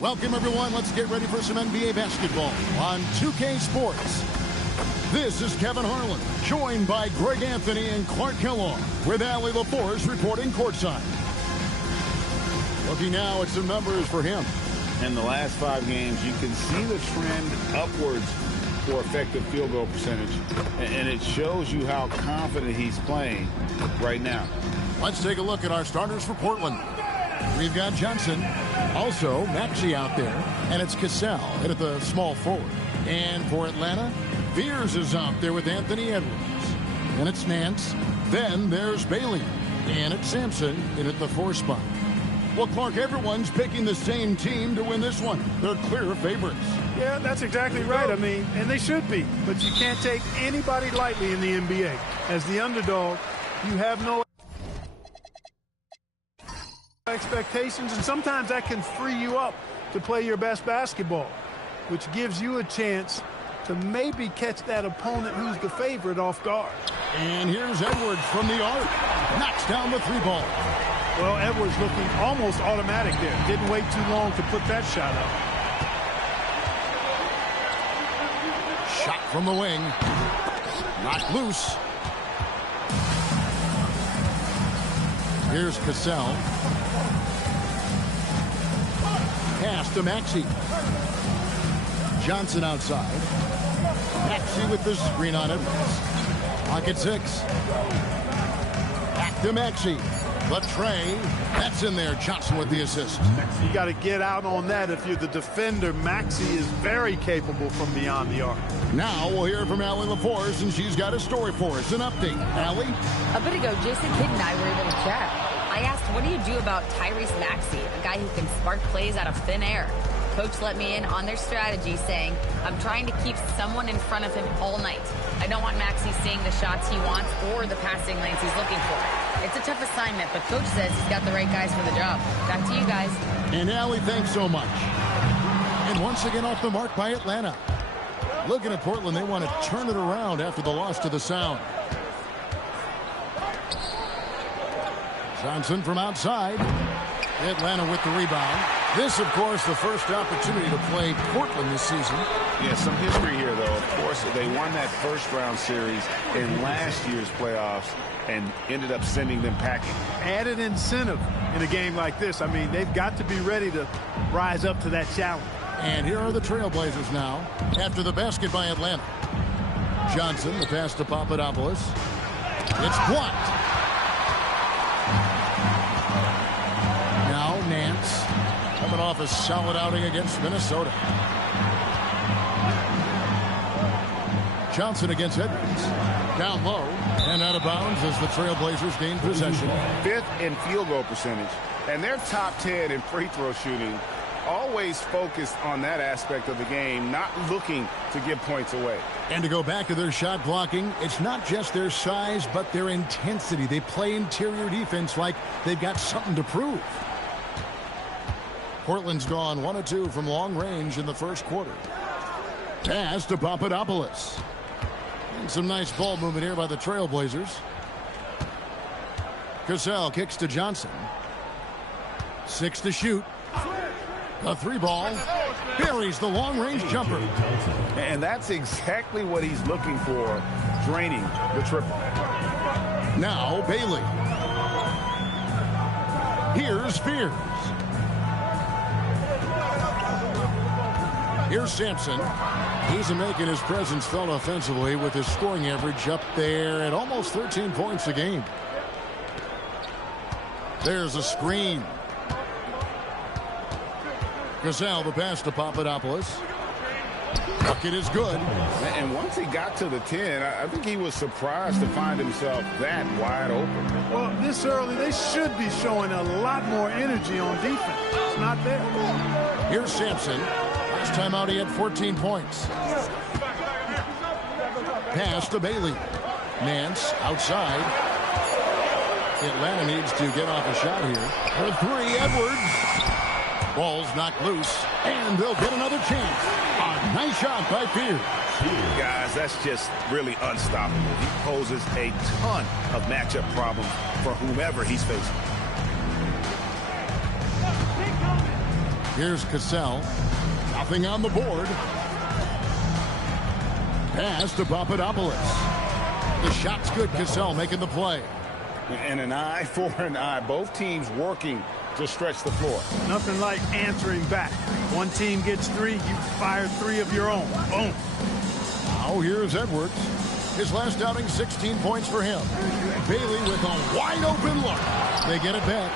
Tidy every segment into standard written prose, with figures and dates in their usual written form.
Welcome, everyone. Let's get ready for some NBA basketball on 2K Sports. This is Kevin Harlan, joined by Greg Anthony and Clark Kellogg, with Allie LaForce reporting courtside. Looking now at some numbers for him. In the last 5 games, you can see the trend upwards for effective field goal percentage, and it shows you how confident he's playing right now. Let's take a look at our starters for Portland. We've got Johnson, also Maxey out there, and it's Cassell in at the small forward. And for Atlanta, Veers is out there with Anthony Edwards. And it's Nance. Then there's Bailey. And it's Sampson in at the 4 spot. Well, Clark, everyone's picking the same team to win this one. They're clear favorites. Yeah, that's exactly right. I mean, and they should be. But you can't take anybody lightly in the NBA. As the underdog, you have no expectations, and sometimes that can free you up to play your best basketball, which gives you a chance to maybe catch that opponent who's the favorite off guard. And here's Edwards from the arc. Knocks down the 3 ball. Well, Edwards looking almost automatic there. Didn't wait too long to put that shot up. Shot from the wing. Knocked loose. Here's Cassell. Pass to Maxey. Johnson outside. Maxey with the screen on Edwards. Pocket 6. Back to Maxey. But Trey, that's in there. Johnson with the assist. You got to get out on that if you're the defender. Maxey is very capable from beyond the arc. Now we'll hear from Allie LaForce, and she's got a story for us. An update. Allie? A bit ago, Jason Kidd and I were able to chat. I asked, what do you do about Tyrese Maxey, a guy who can spark plays out of thin air? Coach let me in on their strategy, saying, I'm trying to keep someone in front of him all night. I don't want Maxey seeing the shots he wants or the passing lanes he's looking for. It's a tough assignment, but Coach says he's got the right guys for the job. Back to you guys. And Allie, thanks so much. And once again off the mark by Atlanta. Looking at Portland, they want to turn it around after the loss to the Sound. Johnson from outside. Atlanta with the rebound. This, of course, the first opportunity to play Portland this season. Yeah, some history here, though. Of course, they won that first-round series in last year's playoffs and ended up sending them packing. Added incentive in a game like this. I mean, they've got to be ready to rise up to that challenge. And here are the Trailblazers now after the basket by Atlanta. Johnson, the pass to Papadopoulos. It's blocked. Now Nance coming off a solid outing against Minnesota. Johnson against Edwards. Down low and out of bounds as the Trailblazers gain possession. 5th in field goal percentage, and they're top 10 in free throw shooting. Always focused on that aspect of the game, not looking to give points away. And to go back to their shot blocking, it's not just their size, but their intensity. They play interior defense like they've got something to prove. Portland's gone 1 of 2 from long range in the first quarter. Pass to Papadopoulos. And some nice ball movement here by the Trailblazers. Cassell kicks to Johnson. 6 to shoot. A 3 ball. Buries the long-range jumper. And that's exactly what he's looking for, draining the triple. Now Bailey. Here's Veers. Here's Sampson. He's making his presence felt offensively with his scoring average up there at almost 13 points a game. There's a screen. Cassell, the pass to Papadopoulos. Bucket is good. And once he got to the 10, I think he was surprised to find himself that wide open. Well, this early, they should be showing a lot more energy on defense. It's not there. Here's Sampson. Last time out, he had 14 points. Pass to Bailey. Nance outside. Atlanta needs to get off a shot here. For 3, Edwards. Ball's knocked loose, and they'll get another chance. A nice shot by Veers. Guys, that's just really unstoppable. He poses a ton of matchup problems for whomever he's facing. Here's Cassell. Nothing on the board. Pass to Papadopoulos. The shot's good. Cassell making the play. And an eye for an eye. Both teams working to stretch the floor. Nothing like answering back. One team gets 3, you fire 3 of your own. Boom. Now here's Edwards. His last outing, 16 points for him. Bailey with a wide open look. They get it back.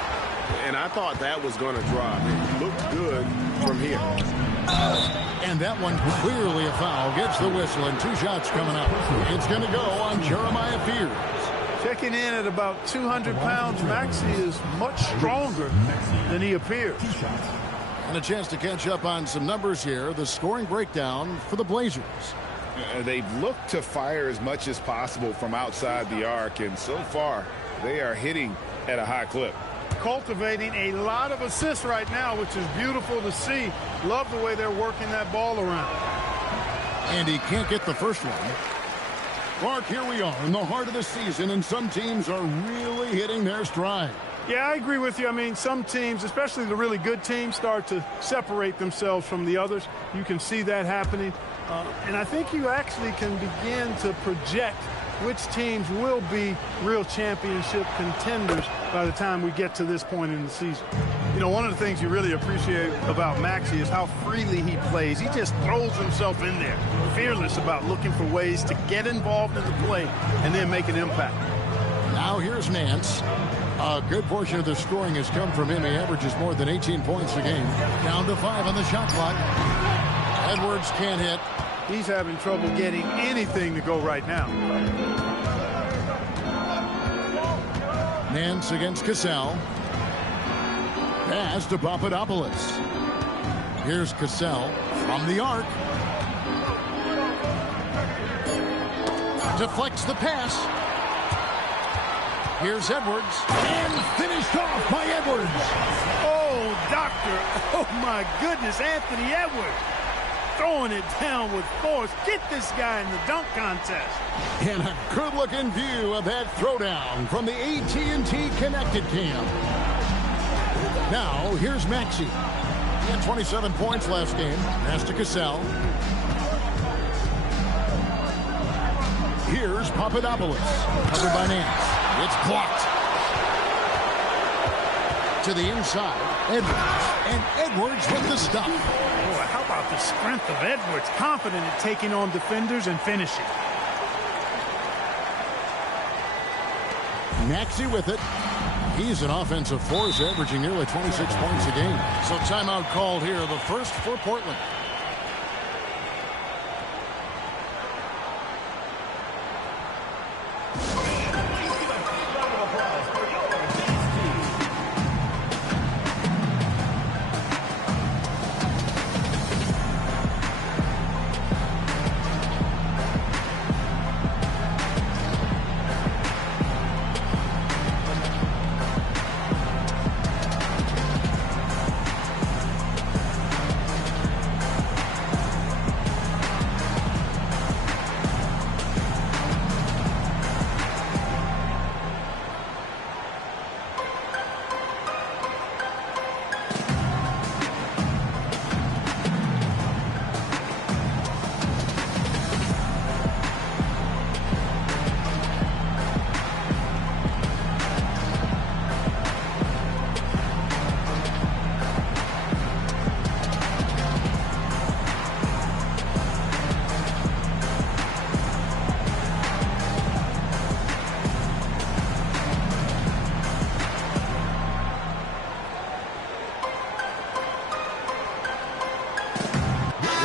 And I thought that was going to drop. It looked good from here. And that one clearly a foul. Gets the whistle and 2 shots coming up. It's going to go on Jeremiah Fears. Checking in at about 200 pounds, Maxey is much stronger than he appears. And a chance to catch up on some numbers here. The scoring breakdown for the Blazers. They've looked to fire as much as possible from outside the arc, and so far they are hitting at a high clip. Cultivating a lot of assists right now, which is beautiful to see. Love the way they're working that ball around. And he can't get the first one. Mark, here we are in the heart of the season, and some teams are really hitting their stride. Yeah, I agree with you. I mean, some teams, especially the really good teams, start to separate themselves from the others. You can see that happening. And I think you actually can begin to project which teams will be real championship contenders by the time we get to this point in the season. You know, one of the things you really appreciate about Maxey is how freely he plays. He just throws himself in there, fearless about looking for ways to get involved in the play and then make an impact. Now here's Nance. A good portion of the scoring has come from him. He averages more than 18 points a game. Down to 5 on the shot clock. Edwards can't hit. He's having trouble getting anything to go right now. Nance against Cassell. Pass to Papadopoulos. Here's Cassell from the arc. Deflects the pass. Here's Edwards. And finished off by Edwards. Oh, doctor. Oh, my goodness, Anthony Edwards. Throwing it down with force. Get this guy in the dunk contest. And a good-looking view of that throwdown from the AT&T Connected Cam. Now, here's Maxey. He had 27 points last game. Pass to Cassell. Here's Papadopoulos. Covered by Nance. It's blocked. To the inside, Edwards. And Edwards with the stop. Boy, how about the strength of Edwards? Confident in taking on defenders and finishing. Maxey with it. He's an offensive force, averaging nearly 26 points a game. So timeout called here, the first for Portland.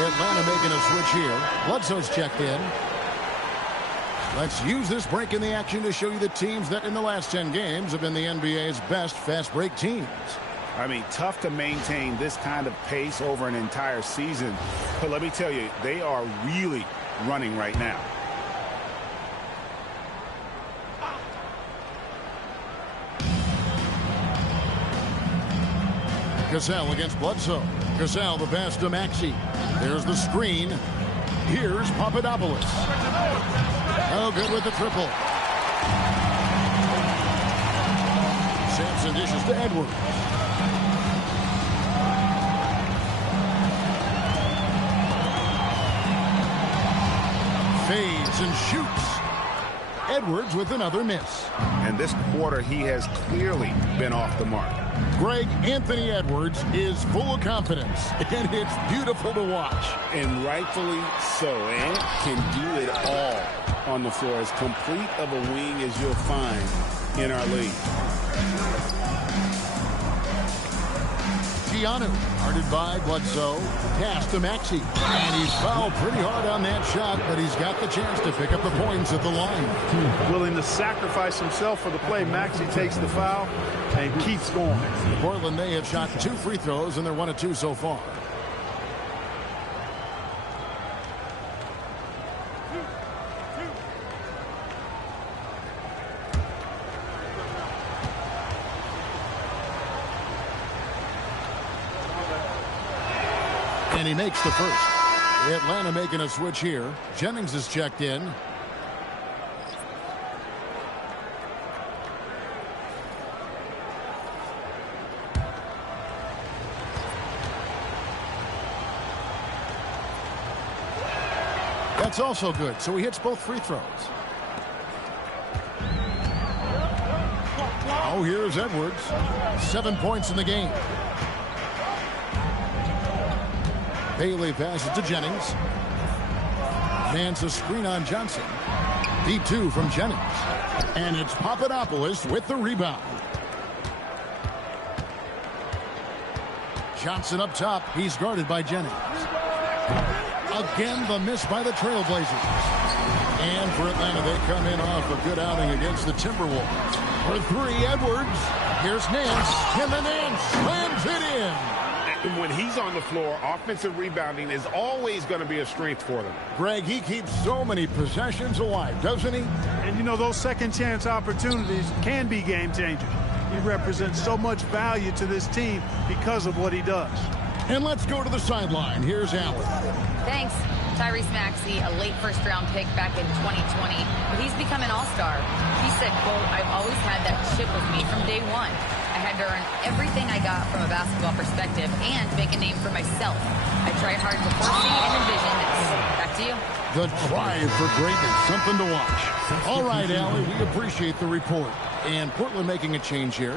Atlanta making a switch here. Bledsoe's checked in. Let's use this break in the action to show you the teams that in the last 10 games have been the NBA's best fast break teams. I mean, tough to maintain this kind of pace over an entire season. But let me tell you, they are really running right now. Cassell against Bledsoe. Cassell, the pass to Maxey. There's the screen. Here's Papadopoulos. Oh, good with the triple. Sampson dishes to Edwards. Fades and shoots. Edwards with another miss. And this quarter, he has clearly been off the mark. Greg, Anthony Edwards is full of confidence, and it's beautiful to watch. And rightfully so. And can do it all on the floor. As complete of a wing as you'll find in our league. Giannou, guarded by Bledsoe, pass to Maxey. And he's fouled pretty hard on that shot, but he's got the chance to pick up the points at the line. Willing to sacrifice himself for the play. Maxey takes the foul and keeps going. Portland, they have shot 2 free throws, and they're 1 of 2 so far. And he makes the first. Atlanta making a switch here. Jennings is checked in. That's also good. So he hits both free throws. Oh, here's Edwards. 7 points in the game. Bailey passes to Jennings. Man's a screen on Johnson. Deep 2 from Jennings. And it's Papadopoulos with the rebound. Johnson up top. He's guarded by Jennings. Again, the miss by the Trailblazers. And for Atlanta, they come in off a good outing against the Timberwolves. For 3, Edwards. Here's Nance. And the Nance slams it in. When he's on the floor, offensive rebounding is always going to be a strength for them. Greg, he keeps so many possessions alive, doesn't he? And, you know, those second-chance opportunities can be game-changers. He represents so much value to this team because of what he does. And let's go to the sideline. Here's Allen. Thanks. Tyrese Maxey, a late first-round pick back in 2020, but he's become an all-star. He said, quote, "I've always had that chip with me from day one. I had to earn everything I got from a basketball perspective and make a name for myself. I tried hard to foresee and envision this." Back to you. The drive for greatness, something to watch. All right, Allie, we appreciate the report. And Portland making a change here.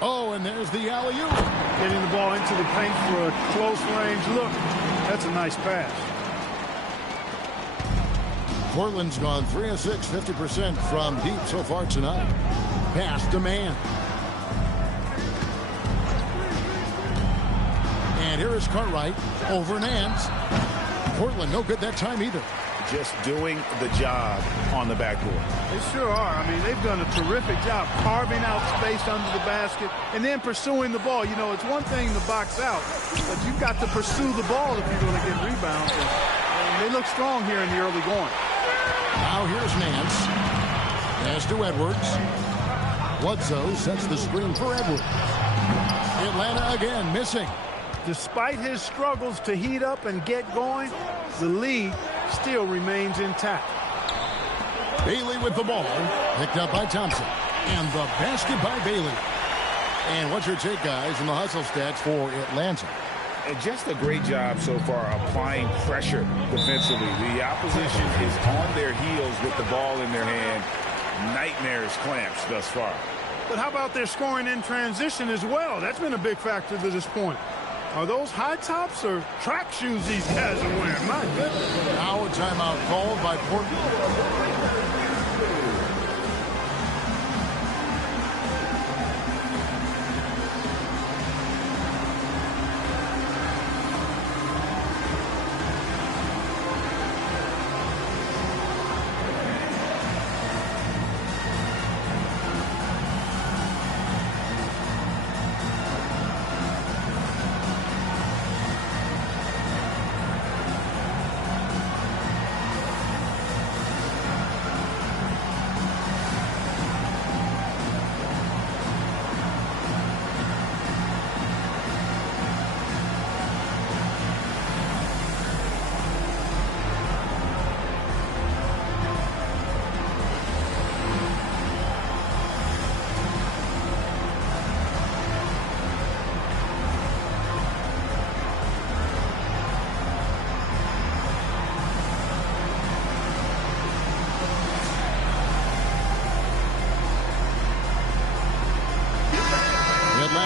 Oh, and there's the alley-oop. Getting the ball into the paint for a close range look. That's a nice pass. Portland's gone 3 of 6, 50% from deep so far tonight. Pass to man. And here is Cartwright over Nance. Portland no good that time either. Just doing the job on the backboard. They sure are. I mean, they've done a terrific job carving out space under the basket and then pursuing the ball. You know, it's one thing to box out, but you've got to pursue the ball if you're going to get rebounds. And they look strong here in the early going. Now here's Nance. Pass to Edwards. Bledsoe sets the screen for Edwards. Atlanta again missing. Despite his struggles to heat up and get going, the lead still remains intact. Bailey with the ball. Picked up by Thompson. And the basket by Bailey. And what's your take, guys, in the hustle stats for Atlanta? And just a great job so far applying pressure defensively. The opposition is on their heels with the ball in their hand. Nightmarish clamps thus far. But how about their scoring in transition as well? That's been a big factor to this point. Are those high tops or track shoes these guys are wearing? My goodness. Now a timeout called by Portland.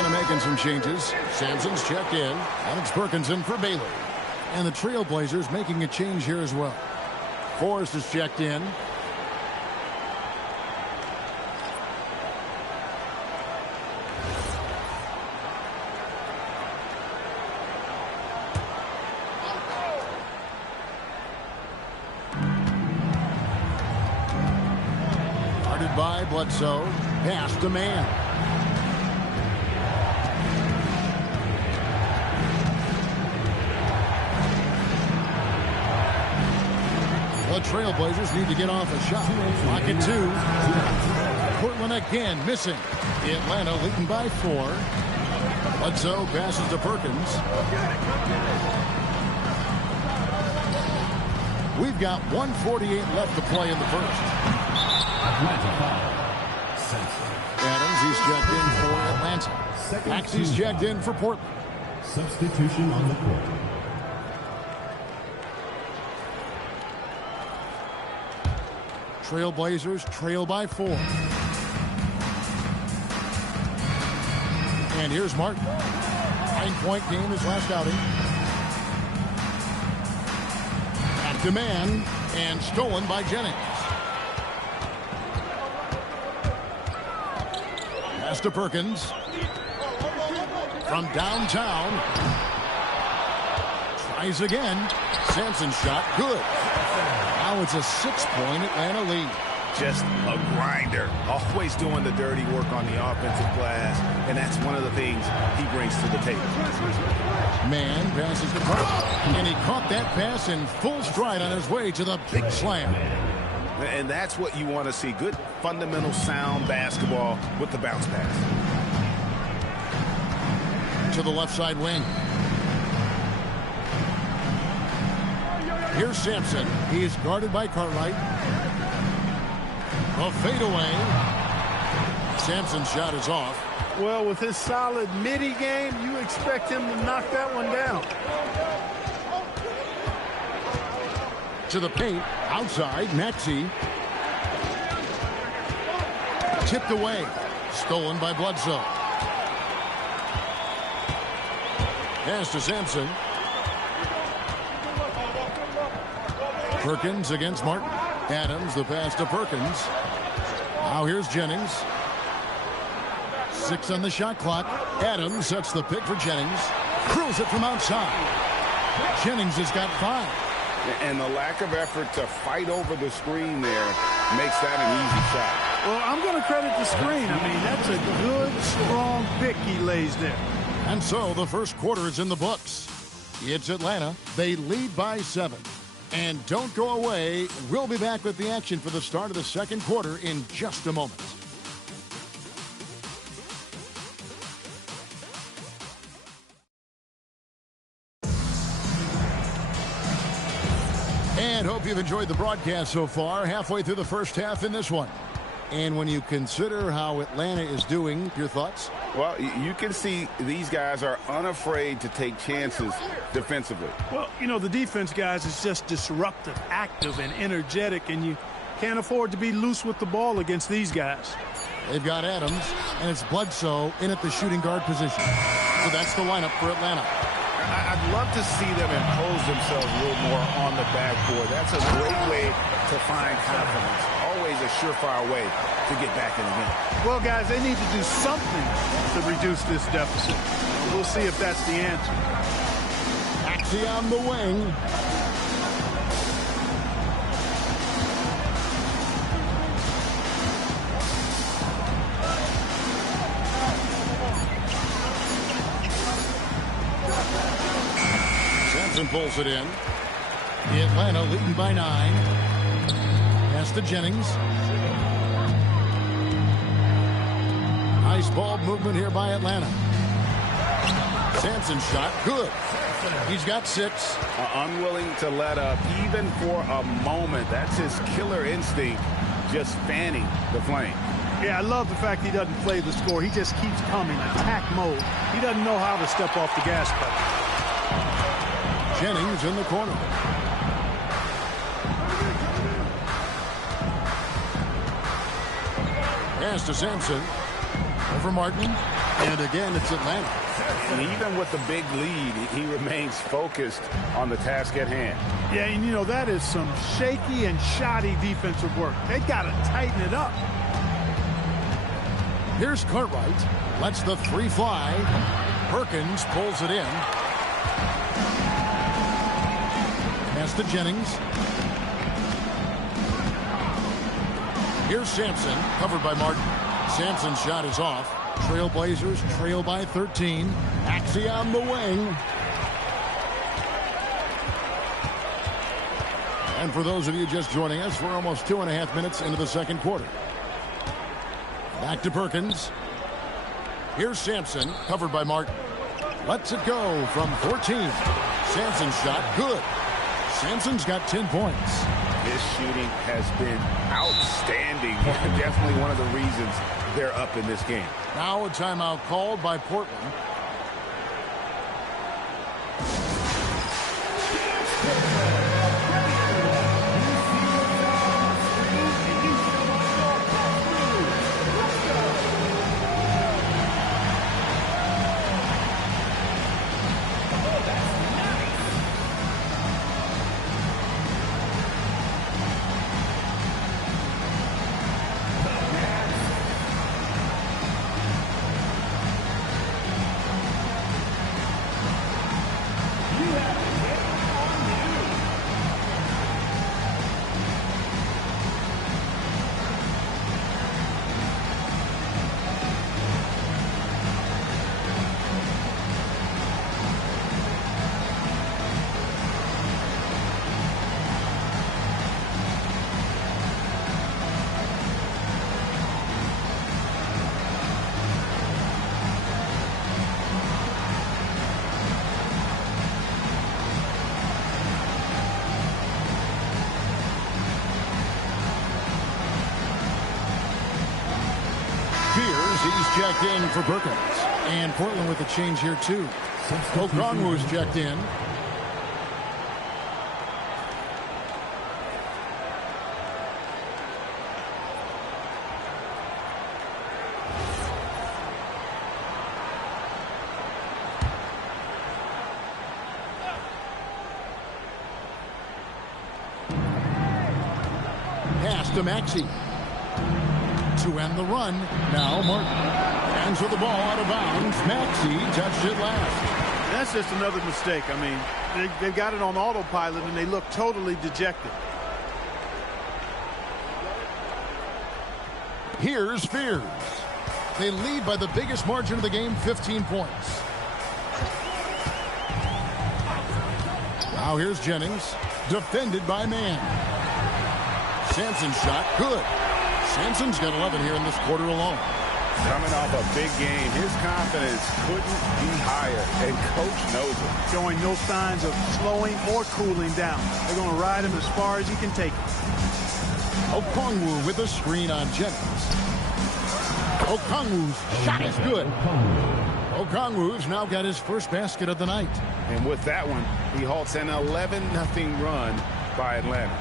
Atlanta making some changes. Sampson's checked in. Alex Perkins in for Baylor. And the Trailblazers making a change here as well. Forrest is checked in. Guarded by Bledsoe. Pass to man. The Trailblazers need to get off a shot. Lock it 2. Portland again missing. Atlanta leading by 4. Bledsoe passes to Perkins. We've got 1:48 left to play in the first. Adams, he's checked in for Atlanta. Maxey's checked in for Portland. Substitution on the court. Trailblazers trail by 4. And here's Martin. 9-point game his last outing. Back to man and stolen by Jennings. Pass to Perkins. From downtown. Tries again. Sampson's shot good. Now it's a 6-point Atlanta lead. Just a grinder. Always doing the dirty work on the offensive glass, and that's one of the things he brings to the table. Man passes to Perkins, and he caught that pass in full stride on his way to the big slam. And that's what you want to see. Good, fundamental, sound basketball with the bounce pass. To the left side wing. Here's Sampson. He is guarded by Cartwright. A fadeaway. Sampson's shot is off. Well, with his solid midi game, you expect him to knock that one down. To the paint. Outside. Maxey. Tipped away. Stolen by Bledsoe. Pass to Sampson. Perkins against Martin. Adams, the pass to Perkins. Now here's Jennings. 6 on the shot clock. Adams sets the pick for Jennings. Curls it from outside. Jennings has got 5. And the lack of effort to fight over the screen there makes that an easy shot. Well, I'm going to credit the screen. I mean, that's a good, strong pick he lays there. And so the first quarter is in the books. It's Atlanta. They lead by 7. And don't go away. We'll be back with the action for the start of the second quarter in just a moment. And hope you've enjoyed the broadcast so far. Halfway through the first half in this one. And when you consider how Atlanta is doing, your thoughts? Well, you can see these guys are unafraid to take chances defensively. Well, you know, the defense, guys, is just disruptive, active, and energetic, and you can't afford to be loose with the ball against these guys. They've got Adams, and it's Bledsoe in at the shooting guard position. So that's the lineup for Atlanta. I'd love to see them impose themselves a little more on the backboard. That's a great way to find confidence. Always a surefire way to get back in the game. Well, guys, they need to do something to reduce this deficit. We'll see if that's the answer. Maxey on the wing. Sampson pulls it in. Atlanta leading by 9. Pass to Jennings. Nice ball movement here by Atlanta. Sampson's shot, good. He's got 6. Unwilling to let up even for a moment. That's his killer instinct, just fanning the flame. Yeah, I love the fact he doesn't play the score. He just keeps coming, attack mode. He doesn't know how to step off the gas pedal. Jennings in the corner. Pass to Sampson. Over Martin. And again, it's Atlanta. And even with the big lead, he remains focused on the task at hand. Yeah, and you know, that is some shaky and shoddy defensive work. They got to tighten it up. Here's Cartwright. Lets the three fly. Perkins pulls it in. Pass to Jennings. Here's Sampson, covered by Martin. Sampson's shot is off. Trailblazers trail by 13. Maxey on the wing. And for those of you just joining us, we're almost 2.5 minutes into the second quarter. Back to Perkins. Here's Sampson, covered by Martin. Lets it go from 14. Sampson's shot, good. Sampson's got 10 points. His shooting has been outstanding. Definitely one of the reasons they're up in this game. Now a timeout called by Portland. He's checked in for Perkins. And Portland with a change here, too. Okongwu's checked in. Pass to Maxey. To end the run. Now Martin. Hands with the ball out of bounds. Maxey touched it last. That's just another mistake. I mean, they've got it on autopilot, and they look totally dejected. Here's Fears. They lead by the biggest margin of the game, 15 points. Now here's Jennings. Defended by Mann. Sampson's shot, good. Sampson's got 11 here in this quarter alone. Coming off a big game, his confidence couldn't be higher, and coach knows it. Showing no signs of slowing or cooling down. They're going to ride him as far as he can take it. Okongwu with a screen on Jennings. Okongwu's shot is good. Okongwu's now got his first basket of the night. And with that one, he halts an 11-0 run by Atlanta.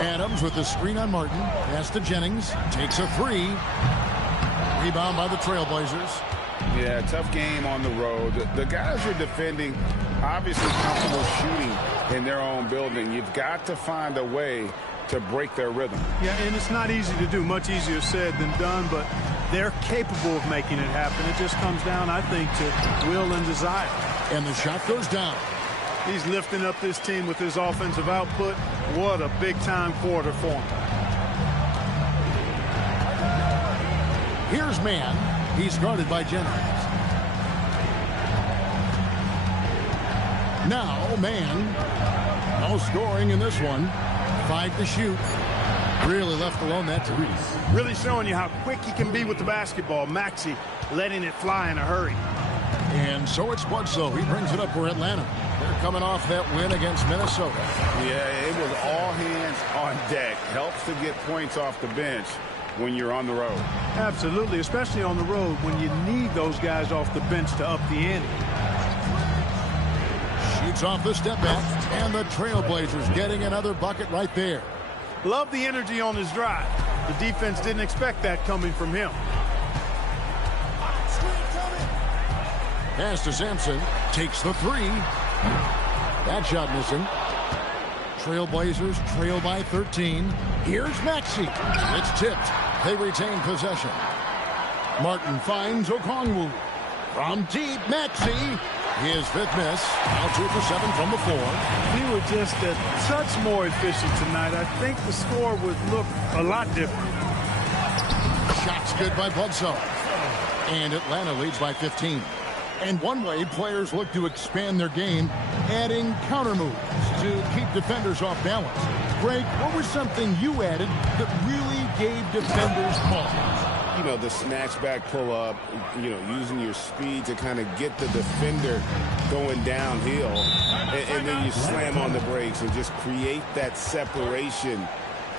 Adams with the screen on Martin. Pass to Jennings. Takes a three. Rebound by the Trailblazers. Yeah, tough game on the road. The guys you're defending obviously comfortable shooting in their own building. You've got to find a way to break their rhythm. Yeah, and it's not easy to do. Much easier said than done, but they're capable of making it happen. It just comes down, I think, to will and desire. And the shot goes down. He's lifting up this team with his offensive output. What a big-time quarter for him. Here's Mann. He's guarded by Jennings. Now Mann. No scoring in this one. 5 to shoot. Really left alone that time. Really showing you how quick he can be with the basketball. Maxey letting it fly in a hurry. And so it's Bledsoe. He brings it up for Atlanta. They're coming off that win against Minnesota. Yeah, it was all hands on deck. Helps to get points off the bench when you're on the road. Absolutely, especially on the road when you need those guys off the bench to up the ante. Shoots off the step back, and the Trailblazers getting another bucket right there. Love the energy on his drive. The defense didn't expect that coming from him. Pass to Sampson. Takes the three. That shot missing. Trailblazers trail by 13. Here's Maxey. It's tipped. They retain possession. Martin finds Okongwu. From deep, Maxey. His fifth miss. Now 2 for 7 from the floor. If he were just a touch more efficient tonight, I think the score would look a lot different. Shots good by Bledsoe. And Atlanta leads by 15. And one way players look to expand their game, adding counter moves to keep defenders off balance. Greg, what was something you added that really gave defenders pause? You know, the snatch back pull up, you know, using your speed to kind of get the defender going downhill. And then you slam on the brakes and just create that separation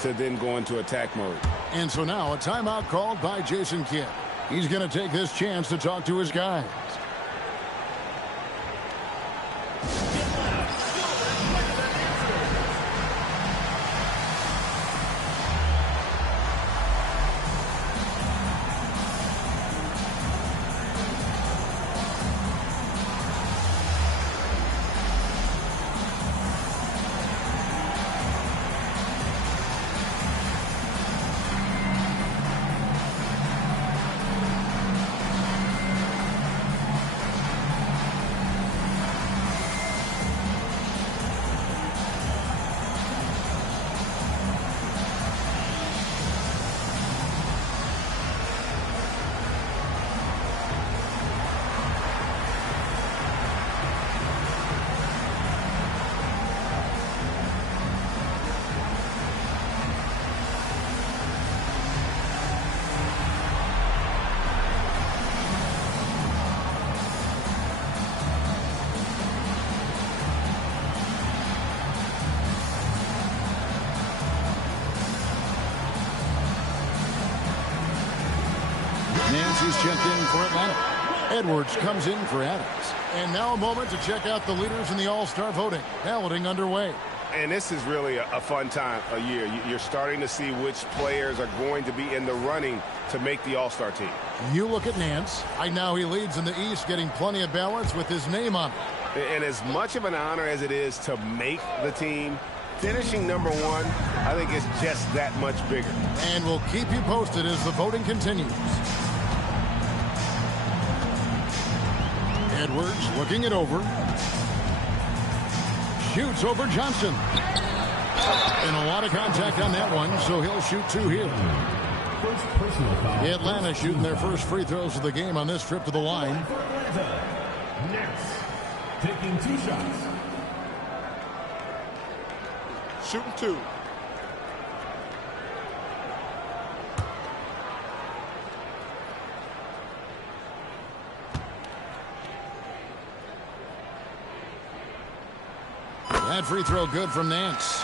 to then go into attack mode. And so now a timeout called by Jason Kidd. He's going to take this chance to talk to his guys. Nancy's checked in for Atlanta. Edwards comes in for Adams. And now a moment to check out the leaders in the All-Star voting. Balloting underway. And this is really a fun time of year. You're starting to see which players are going to be in the running to make the All-Star team. You look at Nance. Right now he leads in the East, getting plenty of ballots with his name on it. And as much of an honor as it is to make the team, finishing number one, I think is just that much bigger. And we'll keep you posted as the voting continues. Edwards looking it over. Shoots over Johnson. And a lot of contact on that one, so he'll shoot 2 here. Atlanta shooting their first free throws of the game on this trip to the line. Next, taking 2 shots. Shooting 2. That free throw good from Nance.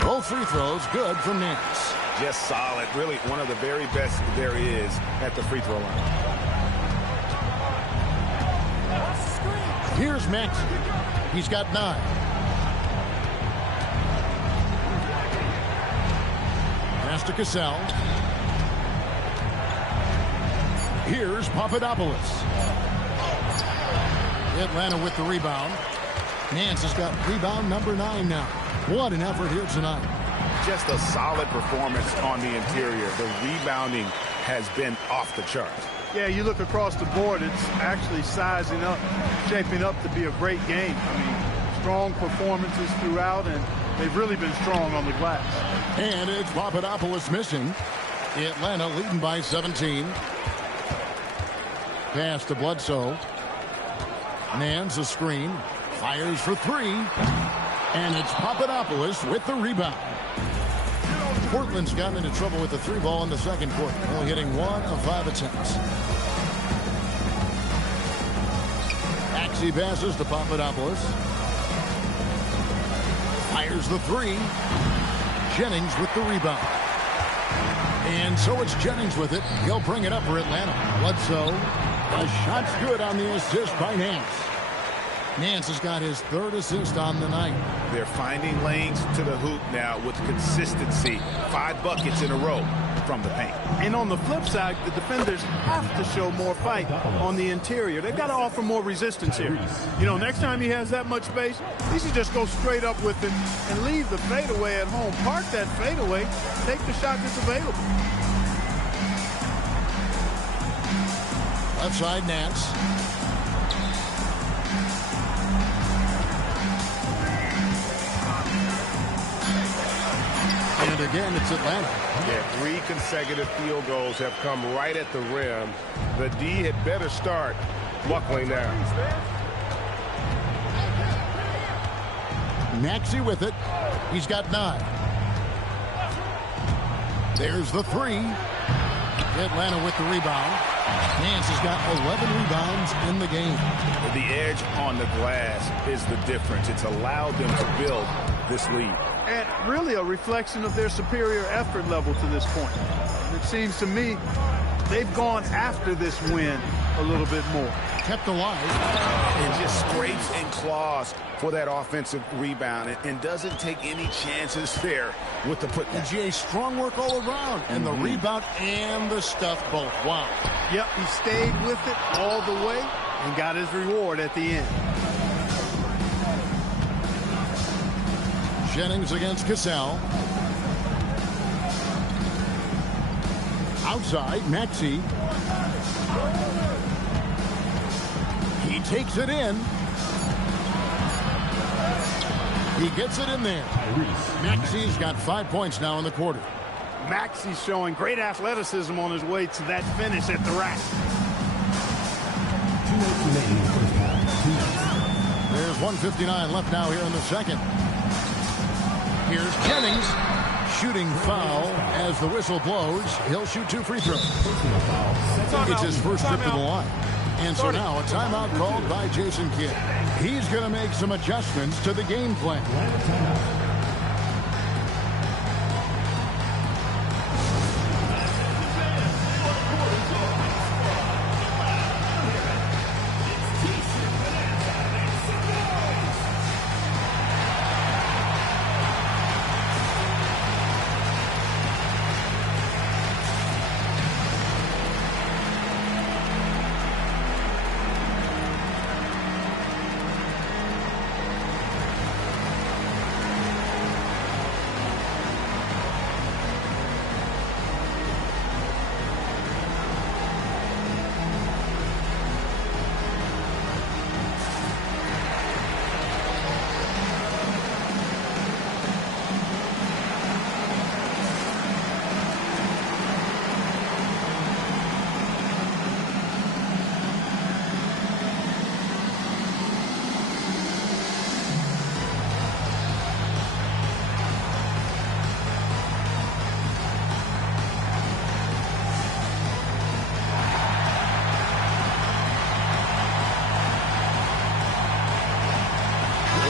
Both free throws good from Nance. Just solid. Really one of the very best there is at the free throw line. Here's Max. He's got 9. Pass to Cassell. Here's Papadopoulos. Atlanta with the rebound. Nance has got rebound number 9 now. What an effort here tonight. Just a solid performance on the interior. The rebounding has been off the charts. Yeah, you look across the board, it's actually sizing up, shaping up to be a great game. I mean, strong performances throughout, and they've really been strong on the glass. And it's Papadopoulos missing. Atlanta leading by 17. Pass to Bledsoe. Nance a screen. Fires for 3. And it's Papadopoulos with the rebound. Portland's gotten into trouble with the 3 ball in the second quarter. Only hitting 1 of 5 attempts. Maxey passes to Papadopoulos. Fires the three. Jennings with the rebound. And so it's Jennings with it. He'll bring it up for Atlanta. Bledsoe. The shot's good on the assist by Nance. Nance has got his third assist on the night. They're finding lanes to the hoop now with consistency. 5 buckets in a row from the paint. And on the flip side, the defenders have to show more fight on the interior. They've got to offer more resistance here. You know, next time he has that much space, he should just go straight up with it and leave the fadeaway at home. Park that fadeaway, take the shot that's available. Left side, Nance. And again, it's Atlanta. Yeah, 3 consecutive field goals have come right at the rim. The D had better start buckling now. Maxey with it. He's got 9. There's the 3. Atlanta with the rebound. Nance has got 11 rebounds in the game. The edge on the glass is the difference. It's allowed them to build this lead. And really a reflection of their superior effort level to this point. It seems to me they've gone after this win a little bit more. Kept alive. And just scrapes and claws for that offensive rebound and doesn't take any chances there with the putback. And Jay, strong work all around. And the rebound and the stuff both. Wow. Yep, he stayed with it all the way and got his reward at the end. Jennings against Cassell. Outside, Maxey. He takes it in. He gets it in there. Maxey's got 5 points now in the quarter. Maxey's showing great athleticism on his way to that finish at the rack. There's 1:59 left now here in the second. Here's Jennings. Shooting foul as the whistle blows. He'll shoot 2 free throws. It's his first trip to the line. And so now a timeout called by Jason Kidd. He's going to make some adjustments to the game plan.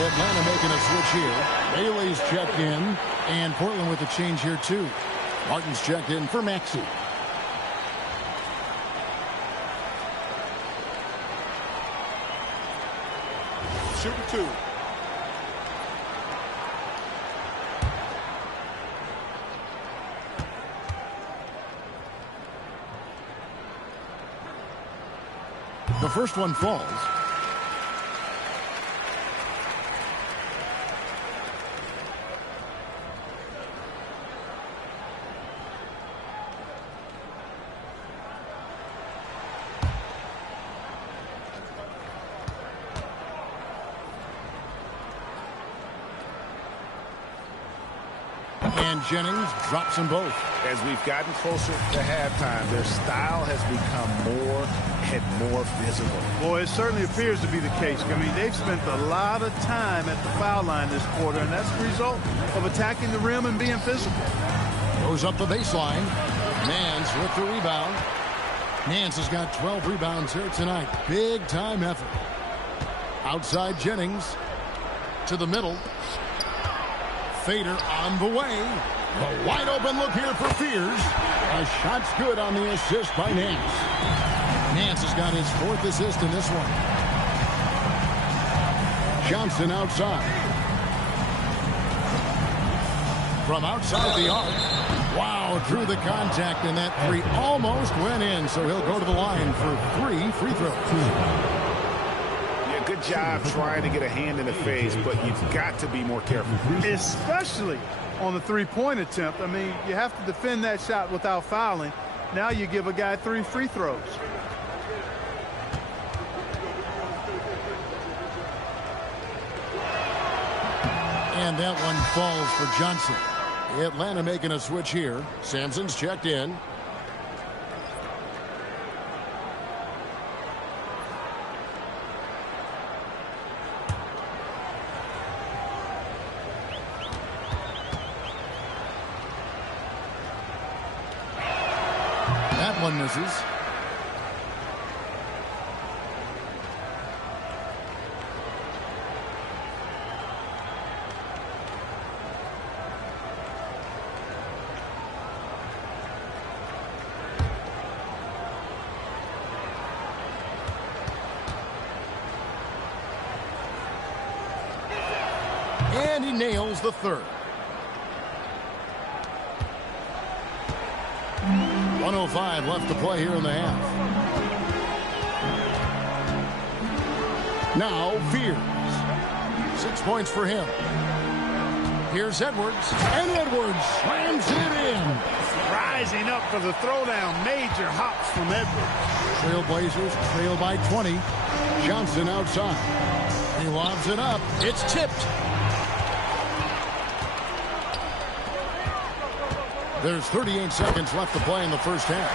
Atlanta making a switch here. Bailey's checked in, and Portland with a change here too. Martin's checked in for Maxey. Shooting 2. The first one falls. And Jennings drops them both. As we've gotten closer to halftime, their style has become more and more visible. Boy, it certainly appears to be the case. I mean, they've spent a lot of time at the foul line this quarter, and that's the result of attacking the rim and being physical. Goes up the baseline. Nance with the rebound. Nance has got 12 rebounds here tonight. Big time effort. Outside Jennings to the middle. fader on the way. A wide open look here for Fears. A shot's good on the assist by Nance. Nance has got his 4th assist in this one. Johnson outside. From outside the arc. Wow, drew the contact, and that 3 almost went in, so he'll go to the line for 3 free throws. Yeah, good job trying to get a hand in the face, but you've got to be more careful. Especially on the three-point attempt. I mean, you have to defend that shot without fouling. Now you give a guy 3 free throws. And that one falls for Johnson. Atlanta making a switch here. Sampson's checked in. That one misses. And he nails the 3rd. 1:05 left to play here in the half. Now Fears. 6 points for him. Here's Edwards. And Edwards slams it in. Rising up for the throwdown. Major hops from Edwards. Trailblazers trail by 20. Johnson outside. He lobs it up. It's tipped. There's 38 seconds left to play in the first half.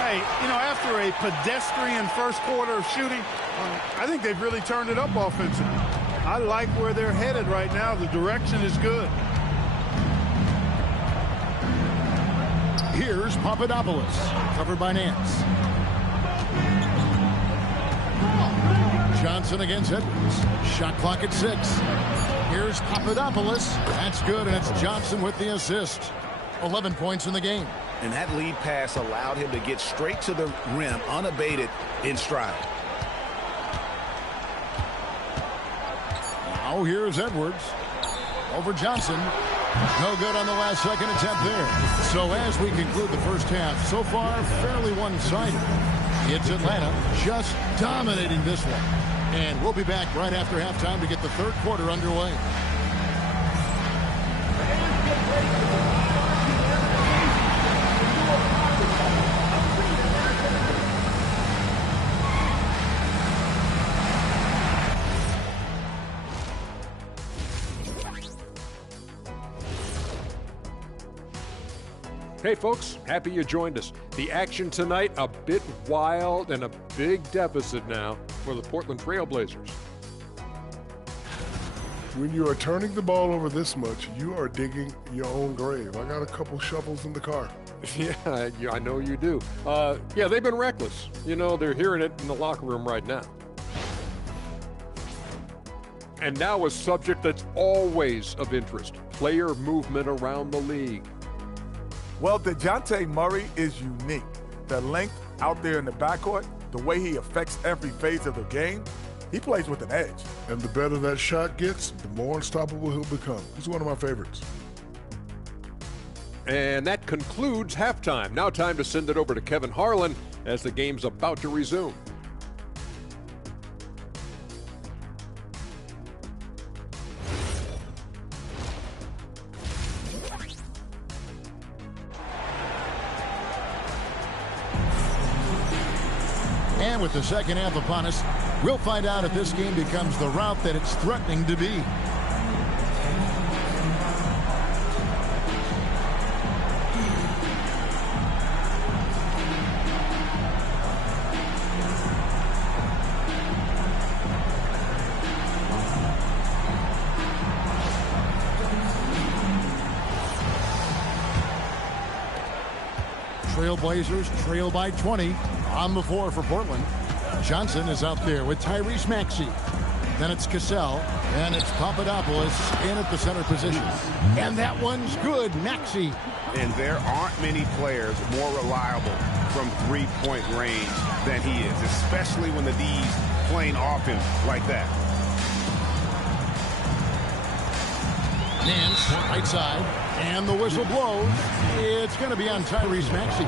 Hey, you know, after a pedestrian first quarter of shooting, I think they've really turned it up offensively. I like where they're headed right now. The direction is good. Here's Papadopoulos, covered by Nance. Johnson against Edwards. Shot clock at 6. Here's Papadopoulos. That's good, and it's Johnson with the assist. 11 points in the game. And that lead pass allowed him to get straight to the rim unabated in stride. Now here's Edwards. Over Johnson. No good on the last second attempt there. So as we conclude the first half, so far fairly one-sided. It's Atlanta just dominating this one. And we'll be back right after halftime to get the 3rd quarter underway. Hey folks, happy you joined us. The action tonight, a bit wild and a big deficit now for the Portland Trail Blazers. When you are turning the ball over this much, you are digging your own grave. I got a couple shovels in the car. Yeah, I know you do. Yeah, they've been reckless. You know, they're hearing it in the locker room right now. And now a subject that's always of interest, player movement around the league. Well, DeJounte Murray is unique. The length out there in the backcourt, the way he affects every phase of the game, he plays with an edge. And the better that shot gets, the more unstoppable he'll become. He's one of my favorites. And that concludes halftime. Now time to send it over to Kevin Harlan as the game's about to resume. And with the second half upon us, we'll find out if this game becomes the route that it's threatening to be. Trailblazers trail by 20 on the floor for Portland. Johnson is out there with Tyrese Maxey. Then it's Cassell, and it's Papadopoulos in at the center position. And that one's good, Maxey. And there aren't many players more reliable from three-point range than he is, especially when the D's playing off him like that. Nance, right side, and the whistle blows. It's going to be on Tyrese Maxey.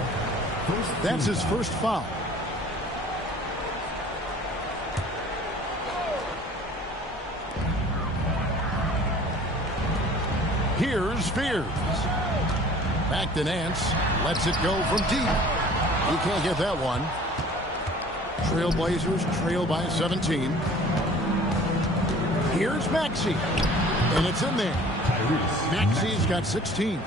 That's his first foul. Here's Fears. Back to Nance. Lets it go from deep. He can't get that one. Trailblazers trail by 17. Here's Maxey. And it's in there. Maxey's got 16.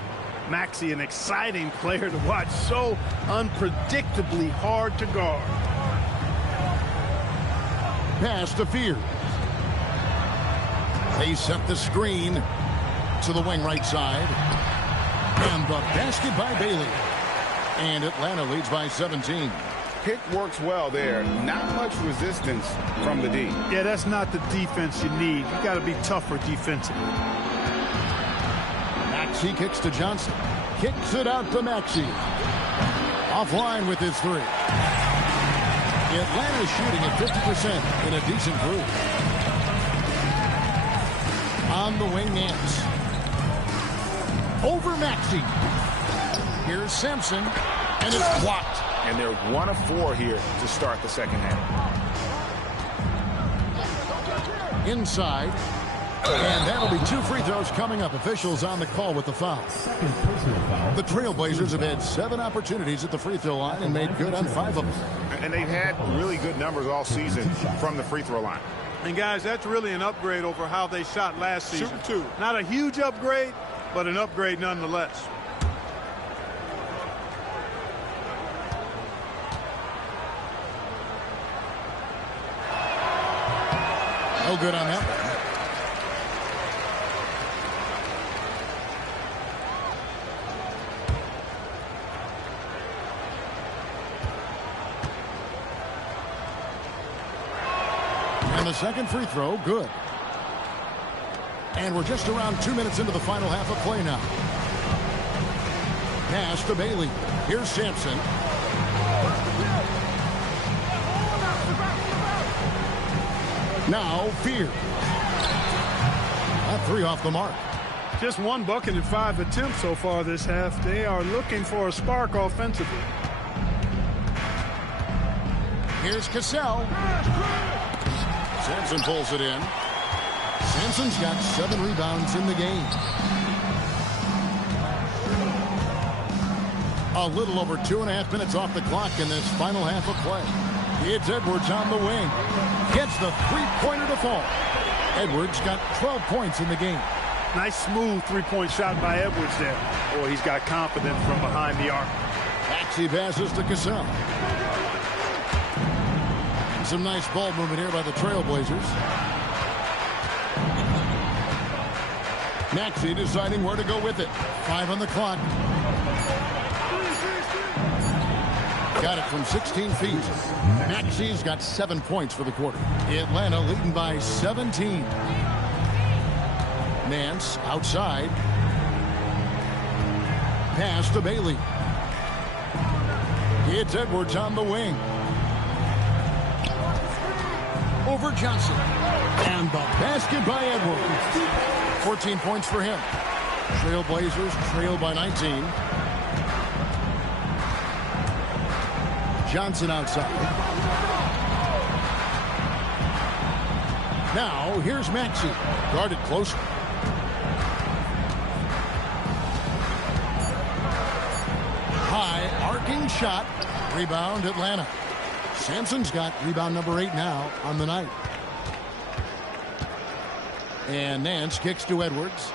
Maxey, an exciting player to watch. So unpredictably hard to guard. Pass to Fears. They set the screen to the wing right side. And the basket by Bailey. And Atlanta leads by 17. Pick works well there. Not much resistance from the D. Yeah, that's not the defense you need. You got to be tougher defensively. Maxey kicks to Johnson. Kicks it out to Maxey. Offline with his three. Atlanta shooting at 50% in a decent group. On the wing, Nance. Over Maxey. Here's Sampson, and it's blocked. And they're 1 of 4 here to start the second half. Inside. And that'll be 2 free throws coming up. Officials on the call with the foul. The Trailblazers have had 7 opportunities at the free throw line and made good on 5 of them. And they've had really good numbers all season from the free throw line. And guys, that's really an upgrade over how they shot last season. Shoot 2. Not a huge upgrade, but an upgrade nonetheless. No good on that one. And the second free throw, good. And we're just around 2 minutes into the final half of play now. Pass to Bailey. Here's Sampson. Now Fears. That 3 off the mark. Just 1 bucket in 5 attempts so far this half. They are looking for a spark offensively. Here's Cassell. Sampson pulls it in. Sampson's got 7 rebounds in the game. A little over 2.5 minutes off the clock in this final half of play. It's Edwards on the wing. Gets the three-pointer to fall. Edwards got 12 points in the game. Nice smooth three-point shot by Edwards there. Boy, he's got confidence from behind the arc. Maxey passes to Cassell. Some nice ball movement here by the Trailblazers. Maxey deciding where to go with it. 5 on the clock. Got it from 16 feet. Maxey's got 7 points for the quarter. Atlanta leading by 17. Nance outside. Pass to Bailey. It's Edwards on the wing. Over Johnson. And the basket by Edwards. 14 points for him. Trailblazers trail by 19. Johnson outside. Now here's Maxey. Guarded closer. High arcing shot. Rebound Atlanta. Sampson's got rebound number 8 now on the night. And Nance kicks to Edwards.